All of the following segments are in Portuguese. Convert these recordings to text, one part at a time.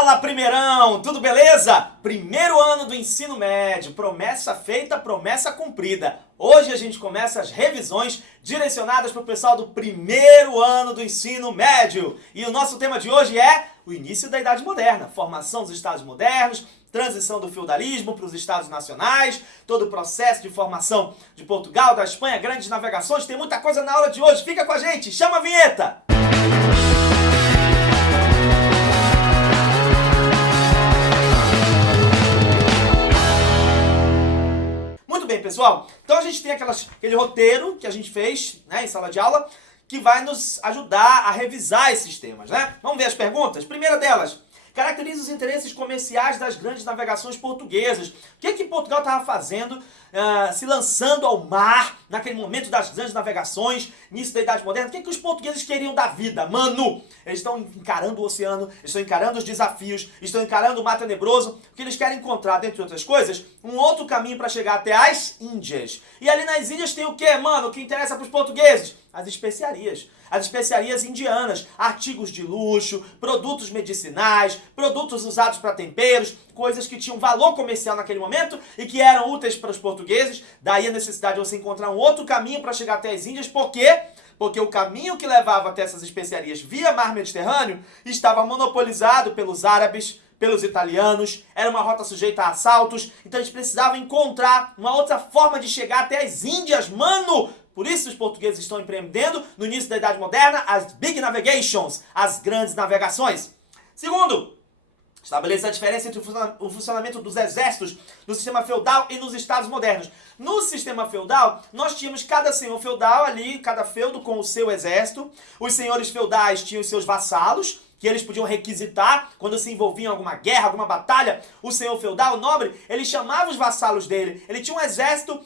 Fala, primeirão! Tudo beleza? Primeiro ano do ensino médio, promessa feita, promessa cumprida. Hoje a gente começa as revisões direcionadas para o pessoal do primeiro ano do ensino médio. E o nosso tema de hoje é o início da Idade Moderna, formação dos Estados modernos, transição do feudalismo para os Estados nacionais, todo o processo de formação de Portugal, da Espanha, grandes navegações. Tem muita coisa na aula de hoje. Fica com a gente, chama a vinheta! Muito bem, pessoal. Então a gente tem aquele roteiro que a gente fez, né, em sala de aula, que vai nos ajudar a revisar esses temas, né? Vamos ver as perguntas? Primeira delas, caracteriza os interesses comerciais das grandes navegações portuguesas. O que Portugal estava fazendo, se lançando ao mar, naquele momento das grandes navegações, início da Idade Moderna? O que os portugueses queriam da vida? Mano, eles estão encarando o oceano, eles estão encarando os desafios, estão encarando o mar tenebroso, porque eles querem encontrar, dentre outras coisas, um outro caminho para chegar até as Índias. E ali nas Índias tem o quê, mano? O que interessa para os portugueses? As especiarias indianas, artigos de luxo, produtos medicinais, produtos usados para temperos, coisas que tinham valor comercial naquele momento e que eram úteis para os portugueses. Daí a necessidade de você encontrar um outro caminho para chegar até as Índias. Por quê? Porque o caminho que levava até essas especiarias via mar Mediterrâneo estava monopolizado pelos árabes, pelos italianos, era uma rota sujeita a assaltos, então eles precisavam encontrar uma outra forma de chegar até as Índias, mano! Por isso os portugueses estão empreendendo, no início da Idade Moderna, as Big Navigations, as grandes navegações. Segundo, estabelecer a diferença entre o funcionamento dos exércitos no sistema feudal e nos estados modernos. No sistema feudal, nós tínhamos cada senhor feudal ali, cada feudo com o seu exército. Os senhores feudais tinham os seus vassalos, que eles podiam requisitar quando se envolviam em alguma guerra, alguma batalha. O senhor feudal, o nobre, ele chamava os vassalos dele. Ele tinha um exército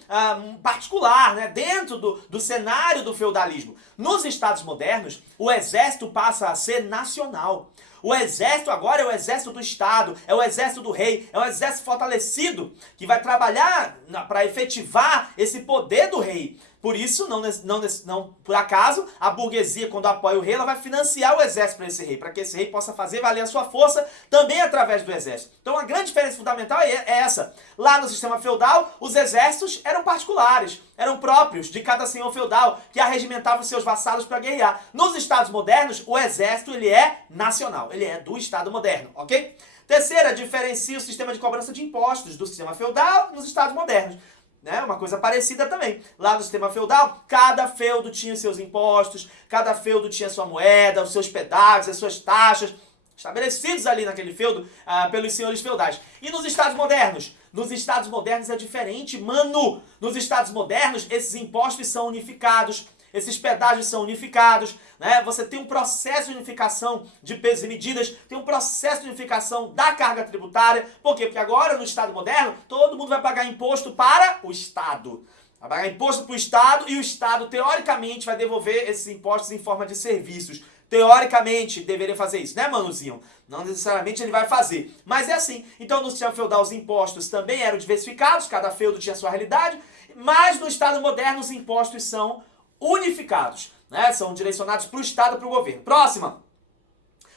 particular, né, dentro do cenário do feudalismo. Nos estados modernos, o exército passa a ser nacional. O exército agora é o exército do Estado, é o exército do rei, é um exército fortalecido que vai trabalhar para efetivar esse poder do rei. Por isso, não por acaso, a burguesia, quando apoia o rei, ela vai financiar o exército para esse rei, para que esse rei possa fazer valer a sua força também através do exército. Então, a grande diferença fundamental é essa. Lá no sistema feudal, os exércitos eram particulares, eram próprios de cada senhor feudal, que arregimentava os seus vassalos para guerrear. Nos estados modernos, o exército ele é nacional, ele é do estado moderno, ok? Terceira, diferencia o sistema de cobrança de impostos do sistema feudal nos estados modernos. Né? Uma coisa parecida também. Lá no sistema feudal, cada feudo tinha seus impostos, cada feudo tinha sua moeda, os seus pedágios, as suas taxas, estabelecidos ali naquele feudo pelos senhores feudais. E nos estados modernos? Nos estados modernos é diferente, mano! Nos estados modernos, esses impostos são unificados, esses pedágios são unificados, né? Você tem um processo de unificação de pesos e medidas, tem um processo de unificação da carga tributária. Por quê? Porque agora, no Estado moderno, todo mundo vai pagar imposto para o Estado. Vai pagar imposto para o Estado e o Estado, teoricamente, vai devolver esses impostos em forma de serviços. Teoricamente, deveria fazer isso, né, manuzinho? Não necessariamente ele vai fazer, mas é assim. Então, no sistema feudal, os impostos também eram diversificados, cada feudo tinha sua realidade, mas no Estado moderno, os impostos são unificados, né? São direcionados para o Estado, para o governo. Próxima.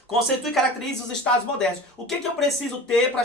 Conceitue e caracterize os estados modernos. O que eu preciso ter para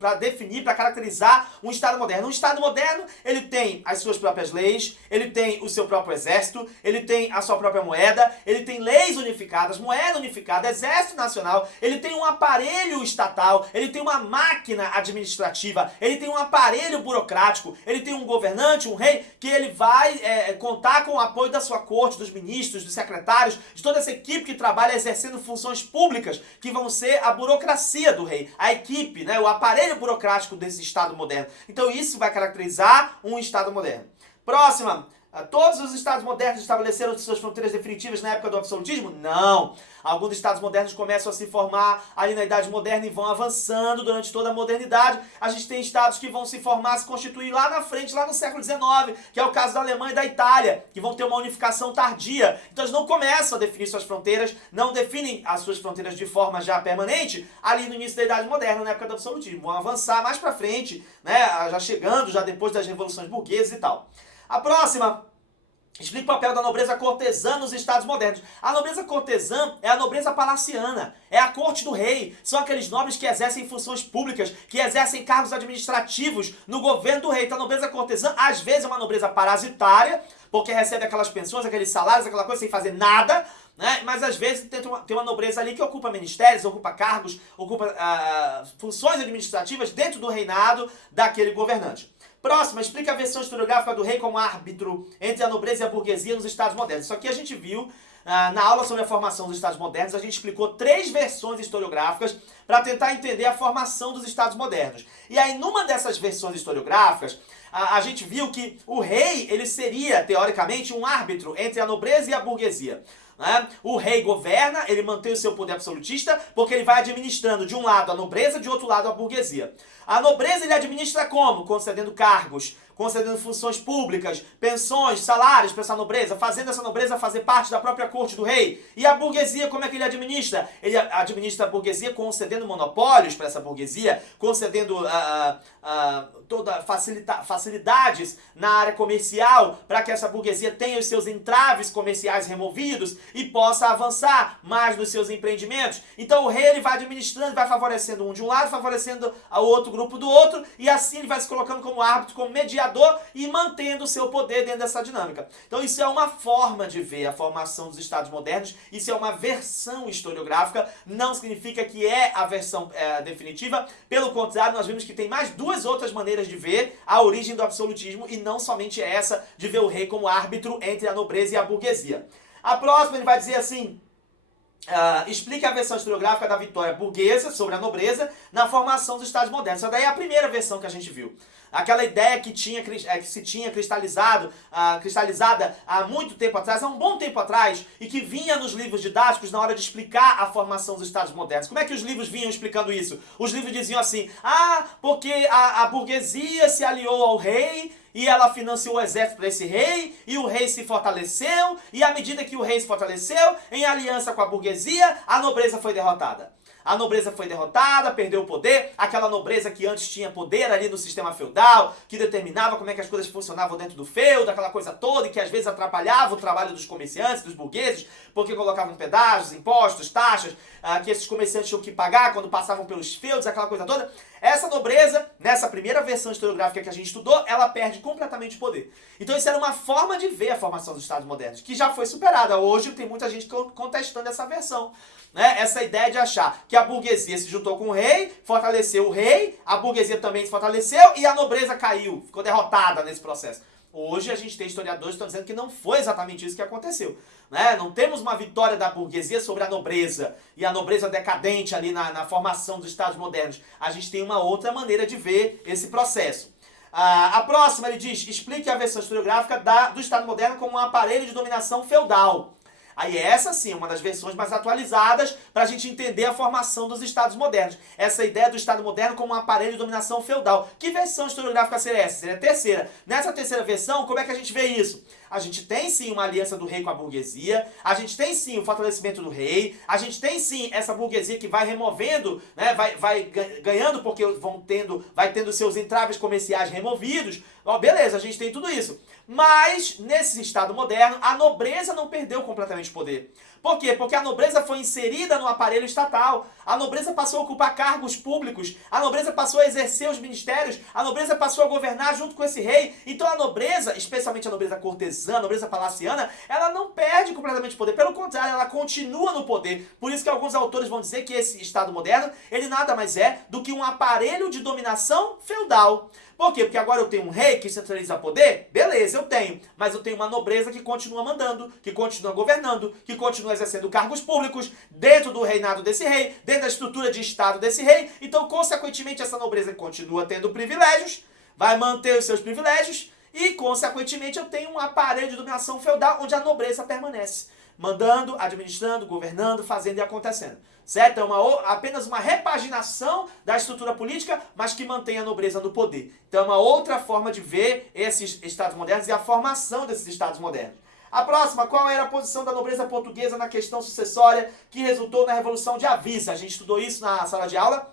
para definir, para caracterizar um estado moderno? Um estado moderno, ele tem as suas próprias leis, ele tem o seu próprio exército, ele tem a sua própria moeda, ele tem leis unificadas, moeda unificada, exército nacional, ele tem um aparelho estatal, ele tem uma máquina administrativa, ele tem um aparelho burocrático, ele tem um governante, um rei, que ele vai contar com o apoio da sua corte, dos ministros, dos secretários, de toda essa equipe que trabalha exercendo funções públicas, que vão ser a burocracia do rei, a equipe, né, o aparelho burocrático desse Estado moderno. Então isso vai caracterizar um Estado moderno. Próxima. Todos os estados modernos estabeleceram suas fronteiras definitivas na época do absolutismo? Não. Alguns estados modernos começam a se formar ali na Idade Moderna e vão avançando durante toda a modernidade. A gente tem estados que vão se formar, se constituir lá na frente, lá no século XIX, que é o caso da Alemanha e da Itália, que vão ter uma unificação tardia. Então eles não começam a definir suas fronteiras, não definem as suas fronteiras de forma já permanente ali no início da Idade Moderna, na época do absolutismo. Vão avançar mais pra frente, né, já chegando, já depois das revoluções burguesas e tal. A próxima, Explica o papel da nobreza cortesã nos estados modernos. A nobreza cortesã é a nobreza palaciana, é a corte do rei. São aqueles nobres que exercem funções públicas, que exercem cargos administrativos no governo do rei. Então a nobreza cortesã, às vezes, é uma nobreza parasitária, porque recebe aquelas pensões, aqueles salários, aquela coisa sem fazer nada, né? Mas às vezes tem uma nobreza ali que ocupa ministérios, ocupa cargos, ocupa funções administrativas dentro do reinado daquele governante. Próxima, explica a versão historiográfica do rei como árbitro entre a nobreza e a burguesia nos estados modernos. Isso aqui a gente viu na aula sobre a formação dos estados modernos, a gente explicou 3 versões historiográficas para tentar entender a formação dos estados modernos. E aí, numa dessas versões historiográficas, a gente viu que o rei, ele seria, teoricamente, um árbitro entre a nobreza e a burguesia. Né? O rei governa, ele mantém o seu poder absolutista, porque ele vai administrando de um lado a nobreza, de outro lado a burguesia. A nobreza ele administra como? Concedendo cargos, concedendo funções públicas, pensões, salários para essa nobreza, fazendo essa nobreza fazer parte da própria corte do rei. E a burguesia, como é que ele administra? Ele administra a burguesia concedendo monopólios para essa burguesia, concedendo facilidades na área comercial para que essa burguesia tenha os seus entraves comerciais removidos e possa avançar mais nos seus empreendimentos. Então o rei ele vai administrando, vai favorecendo um de um lado, favorecendo o outro grupo do outro, e assim ele vai se colocando como árbitro, como mediador e mantendo o seu poder dentro dessa dinâmica. Então isso é uma forma de ver a formação dos estados modernos, isso é uma versão historiográfica, não significa que é a versão definitiva, pelo contrário, nós vimos que tem mais 2 outras maneiras de ver a origem do absolutismo e não somente essa de ver o rei como árbitro entre a nobreza e a burguesia. A próxima ele vai dizer assim: explica a versão historiográfica da vitória burguesa sobre a nobreza na formação dos estados modernos. Essa daí é a primeira versão que a gente viu. Aquela ideia que se tinha cristalizada há muito tempo atrás, há um bom tempo atrás, e que vinha nos livros didáticos na hora de explicar a formação dos estados modernos. Como é que os livros vinham explicando isso? Os livros diziam assim: porque a burguesia se aliou ao rei, e ela financiou o exército para esse rei, e o rei se fortaleceu, e à medida que o rei se fortaleceu, em aliança com a burguesia, a nobreza foi derrotada. A nobreza foi derrotada, perdeu o poder, aquela nobreza que antes tinha poder ali no sistema feudal, que determinava como é que as coisas funcionavam dentro do feudo, aquela coisa toda, e que às vezes atrapalhava o trabalho dos comerciantes, dos burgueses, porque colocavam pedágios, impostos, taxas, que esses comerciantes tinham que pagar quando passavam pelos feudos, aquela coisa toda. Essa nobreza, nessa primeira versão historiográfica que a gente estudou, ela perde completamente o poder. Então isso era uma forma de ver a formação dos estados modernos, que já foi superada. Hoje tem muita gente contestando essa versão. Né? Essa ideia de achar que a burguesia se juntou com o rei, fortaleceu o rei, a burguesia também se fortaleceu e a nobreza caiu, ficou derrotada nesse processo. Hoje a gente tem historiadores que estão dizendo que não foi exatamente isso que aconteceu. Né? Não temos uma vitória da burguesia sobre a nobreza e a nobreza decadente ali na formação dos estados modernos. A gente tem uma outra maneira de ver esse processo. A próxima, ele diz: explique a versão historiográfica do Estado moderno como um aparelho de dominação feudal. Aí essa sim é uma das versões mais atualizadas para a gente entender a formação dos estados modernos. Essa ideia do Estado moderno como um aparelho de dominação feudal. Que versão historiográfica seria essa? Seria a terceira. Nessa terceira versão, como é que a gente vê isso? A gente tem sim uma aliança do rei com a burguesia, a gente tem sim o fortalecimento do rei, a gente tem sim essa burguesia que vai removendo, né, vai ganhando porque vai tendo seus entraves comerciais removidos. Beleza, a gente tem tudo isso. Mas, nesse Estado moderno, a nobreza não perdeu completamente o poder. Por quê? Porque a nobreza foi inserida no aparelho estatal. A nobreza passou a ocupar cargos públicos. A nobreza passou a exercer os ministérios. A nobreza passou a governar junto com esse rei. Então a nobreza, especialmente a nobreza cortesã, a nobreza palaciana, ela não perde completamente o poder. Pelo contrário, ela continua no poder. Por isso que alguns autores vão dizer que esse Estado moderno, ele nada mais é do que um aparelho de dominação feudal. Por quê? Porque agora eu tenho um rei que centraliza poder? Beleza, eu tenho. Mas eu tenho uma nobreza que continua mandando, que continua governando, que continua exercendo cargos públicos dentro do reinado desse rei, dentro da estrutura de Estado desse rei. Então, consequentemente, essa nobreza continua tendo privilégios, vai manter os seus privilégios e, consequentemente, eu tenho um aparelho de dominação feudal onde a nobreza permanece, mandando, administrando, governando, fazendo e acontecendo. Certo? É apenas uma repaginação da estrutura política, mas que mantém a nobreza no poder. Então é uma outra forma de ver esses estados modernos e a formação desses estados modernos. A próxima, qual era a posição da nobreza portuguesa na questão sucessória que resultou na Revolução de Avisa? A gente estudou isso na sala de aula.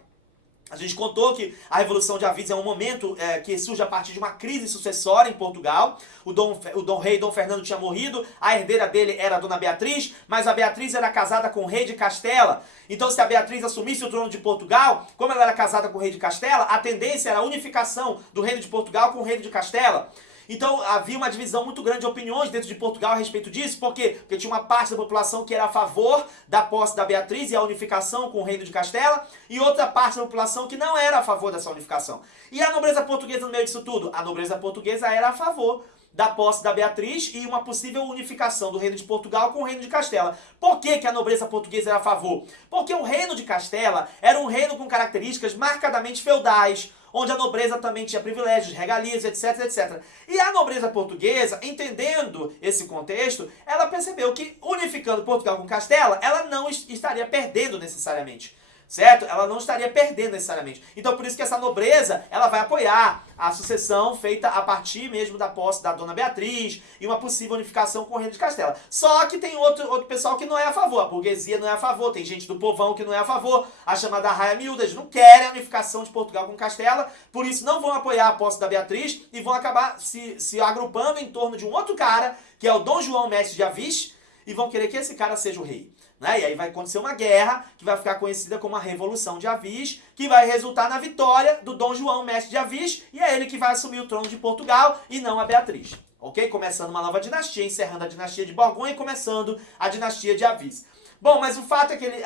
A gente contou que a Revolução de Avis é um momento que surge a partir de uma crise sucessória em Portugal. O rei Dom Fernando tinha morrido, a herdeira dele era a Dona Beatriz, mas a Beatriz era casada com o rei de Castela. Então, se a Beatriz assumisse o trono de Portugal, como ela era casada com o rei de Castela, a tendência era a unificação do reino de Portugal com o reino de Castela. Então havia uma divisão muito grande de opiniões dentro de Portugal a respeito disso. Por quê? Porque tinha uma parte da população que era a favor da posse da Beatriz e a unificação com o reino de Castela, e outra parte da população que não era a favor dessa unificação. E a nobreza portuguesa no meio disso tudo? A nobreza portuguesa era a favor da posse da Beatriz e uma possível unificação do reino de Portugal com o reino de Castela. Por que que a nobreza portuguesa era a favor? Porque o reino de Castela era um reino com características marcadamente feudais, onde a nobreza também tinha privilégios, regalias, etc, etc. E a nobreza portuguesa, entendendo esse contexto, ela percebeu que unificando Portugal com Castela, ela não estaria perdendo necessariamente. Certo? Ela não estaria perdendo necessariamente. Então, por isso que essa nobreza, ela vai apoiar a sucessão feita a partir mesmo da posse da Dona Beatriz e uma possível unificação com o reino de Castela. Só que tem outro pessoal que não é a favor. A burguesia não é a favor. Tem gente do povão que não é a favor. A chamada raia miúda. Eles não querem a unificação de Portugal com Castela. Por isso, não vão apoiar a posse da Beatriz e vão acabar se agrupando em torno de um outro cara, que é o Dom João Mestre de Avis, e vão querer que esse cara seja o rei. Né? E aí vai acontecer uma guerra que vai ficar conhecida como a Revolução de Avis, que vai resultar na vitória do Dom João Mestre de Avis, e é ele que vai assumir o trono de Portugal e não a Beatriz. Ok? Começando uma nova dinastia, encerrando a dinastia de Borgonha e começando a dinastia de Avis. Bom, mas o fato é que ele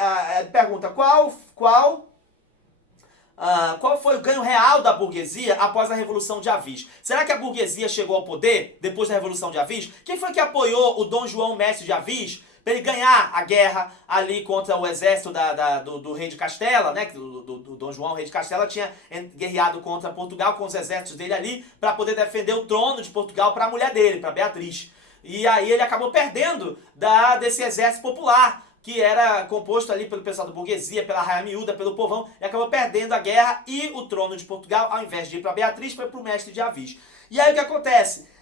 pergunta qual foi o ganho real da burguesia após a Revolução de Avis? Será que a burguesia chegou ao poder depois da Revolução de Avis? Quem foi que apoiou o Dom João Mestre de Avis para ele ganhar a guerra ali contra o exército do rei de Castela, né? Do Dom João, rei de Castela, tinha guerreado contra Portugal com os exércitos dele ali para poder defender o trono de Portugal para a mulher dele, para Beatriz. E aí ele acabou perdendo desse exército popular, que era composto ali pelo pessoal da burguesia, pela raia miúda, pelo povão, e acabou perdendo a guerra e o trono de Portugal, ao invés de ir para Beatriz, foi para o Mestre de Avis. E aí o que acontece?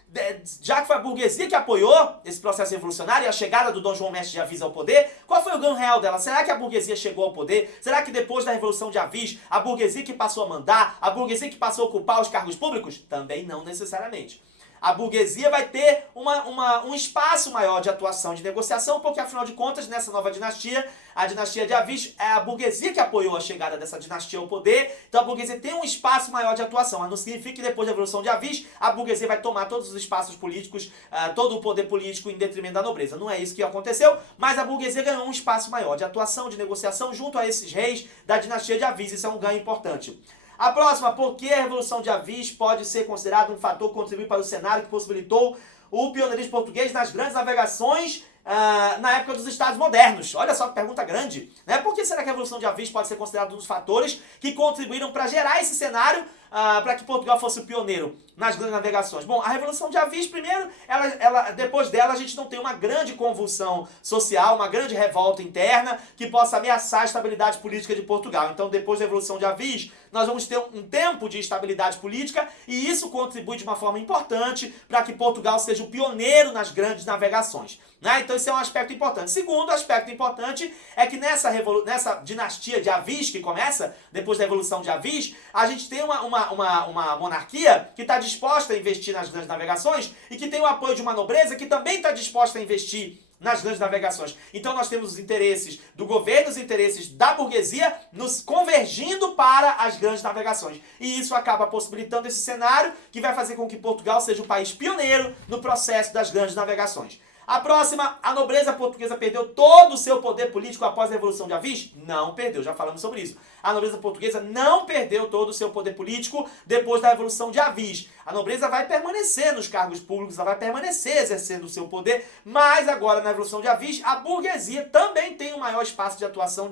Já que foi a burguesia que apoiou esse processo revolucionário e a chegada do Dom João Mestre de Avis ao poder, qual foi o ganho real dela? Será que a burguesia chegou ao poder? Será que depois da Revolução de Avis, a burguesia que passou a mandar, a burguesia que passou a ocupar os cargos públicos? Também não necessariamente. A burguesia vai ter um espaço maior de atuação, de negociação, porque afinal de contas, nessa nova dinastia, a dinastia de Avis, é a burguesia que apoiou a chegada dessa dinastia ao poder, então a burguesia tem um espaço maior de atuação, mas não significa que depois da Revolução de Avis, a burguesia vai tomar todos os espaços políticos, todo o poder político em detrimento da nobreza. Não é isso que aconteceu, mas a burguesia ganhou um espaço maior de atuação, de negociação, junto a esses reis da dinastia de Avis. Isso é um ganho importante. A próxima, por que a Revolução de Avis pode ser considerada um fator que contribuiu para o cenário que possibilitou o pioneirismo português nas grandes navegações na época dos Estados modernos? Olha só que pergunta grande, né? Por que será que a Revolução de Avis pode ser considerada um dos fatores que contribuíram para gerar esse cenário para que Portugal fosse o pioneiro nas grandes navegações? Bom, a Revolução de Avis, primeiro, depois dela a gente não tem uma grande convulsão social, uma grande revolta interna que possa ameaçar a estabilidade política de Portugal. Então, depois da Revolução de Avis, nós vamos ter um tempo de estabilidade política e isso contribui de uma forma importante para que Portugal seja o pioneiro nas grandes navegações. Né? Então, esse é um aspecto importante. Segundo aspecto importante é que nessa dinastia de Avis que começa, depois da Revolução de Avis, a gente tem uma monarquia que está disposta a investir nas grandes navegações e que tem o apoio de uma nobreza que também está disposta a investir nas grandes navegações. Então nós temos os interesses do governo, os interesses da burguesia nos convergindo para as grandes navegações. E isso acaba possibilitando esse cenário que vai fazer com que Portugal seja o país pioneiro no processo das grandes navegações. A próxima, a nobreza portuguesa perdeu todo o seu poder político após a Revolução de Avis? Não perdeu, já falamos sobre isso. A nobreza portuguesa não perdeu todo o seu poder político depois da Revolução de Avis. A nobreza vai permanecer nos cargos públicos, ela vai permanecer exercendo o seu poder, mas agora na Revolução de Avis, a burguesia também tem um maior espaço de atuação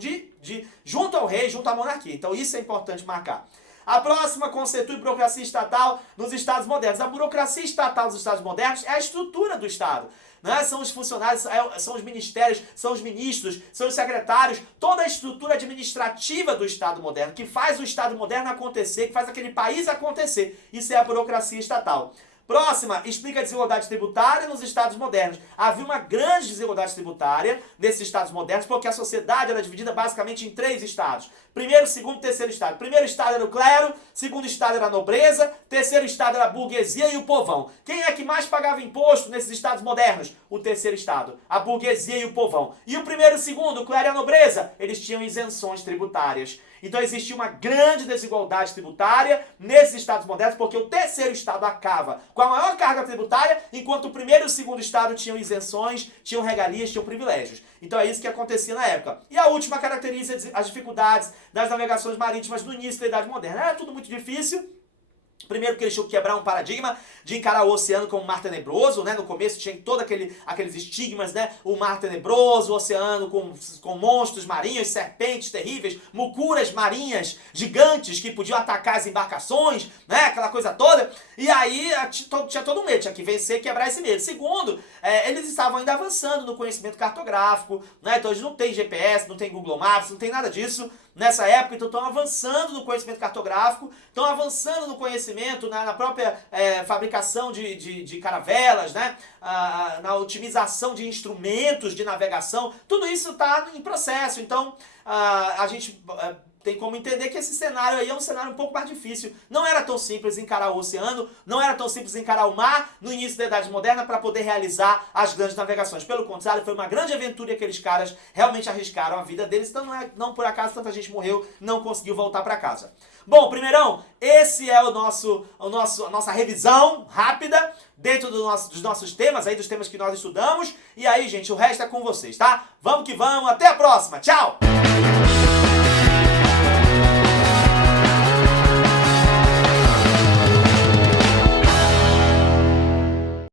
junto ao rei, junto à monarquia. Então isso é importante marcar. A próxima, constitui burocracia estatal nos Estados modernos. A burocracia estatal dos Estados modernos é a estrutura do Estado. Né? São os funcionários, são os ministérios, são os ministros, são os secretários, toda a estrutura administrativa do Estado moderno, que faz o Estado moderno acontecer, que faz aquele país acontecer. Isso é a burocracia estatal. Próxima, explica a desigualdade tributária nos estados modernos. Havia uma grande desigualdade tributária nesses estados modernos porque a sociedade era dividida basicamente em 3 estados. Primeiro, segundo, terceiro estado. Primeiro estado era o clero, segundo estado era a nobreza, terceiro estado era a burguesia e o povão. Quem é que mais pagava imposto nesses estados modernos? O terceiro estado, a burguesia e o povão. E o primeiro e o segundo, o clero e a nobreza, eles tinham isenções tributárias. Então existia uma grande desigualdade tributária nesses estados modernos, porque o terceiro estado acaba com a maior carga tributária, enquanto o primeiro e o segundo estado tinham isenções, tinham regalias, tinham privilégios. Então é isso que acontecia na época. E a última caracteriza as dificuldades das navegações marítimas no início da Idade Moderna. Era tudo muito difícil. Primeiro porque eles tinham que quebrar um paradigma de encarar o oceano como um mar tenebroso, né? No começo tinha todos aqueles estigmas, né? O mar tenebroso, o oceano com monstros marinhos, serpentes terríveis, mucuras marinhas gigantes que podiam atacar as embarcações, né? Aquela coisa toda. E aí tinha todo um medo, tinha que vencer e quebrar esse medo. Segundo, eles estavam ainda avançando no conhecimento cartográfico, né? Então eles não têm GPS, não tem Google Maps, não tem nada disso nessa época, então estão avançando no conhecimento cartográfico, estão avançando no conhecimento, na própria fabricação de caravelas, né? Na otimização de instrumentos de navegação, tudo isso está em processo, então a gente tem como entender que esse cenário aí é um cenário um pouco mais difícil. Não era tão simples encarar o oceano, não era tão simples encarar o mar no início da Idade Moderna para poder realizar as grandes navegações. Pelo contrário, foi uma grande aventura e aqueles caras realmente arriscaram a vida deles, então não por acaso tanta gente morreu, não conseguiu voltar para casa. Bom, primeirão, esse é a nossa revisão rápida dentro dos nossos temas, aí dos temas que nós estudamos. E aí, gente, o resto é com vocês, tá? Vamos que vamos, até a próxima, tchau!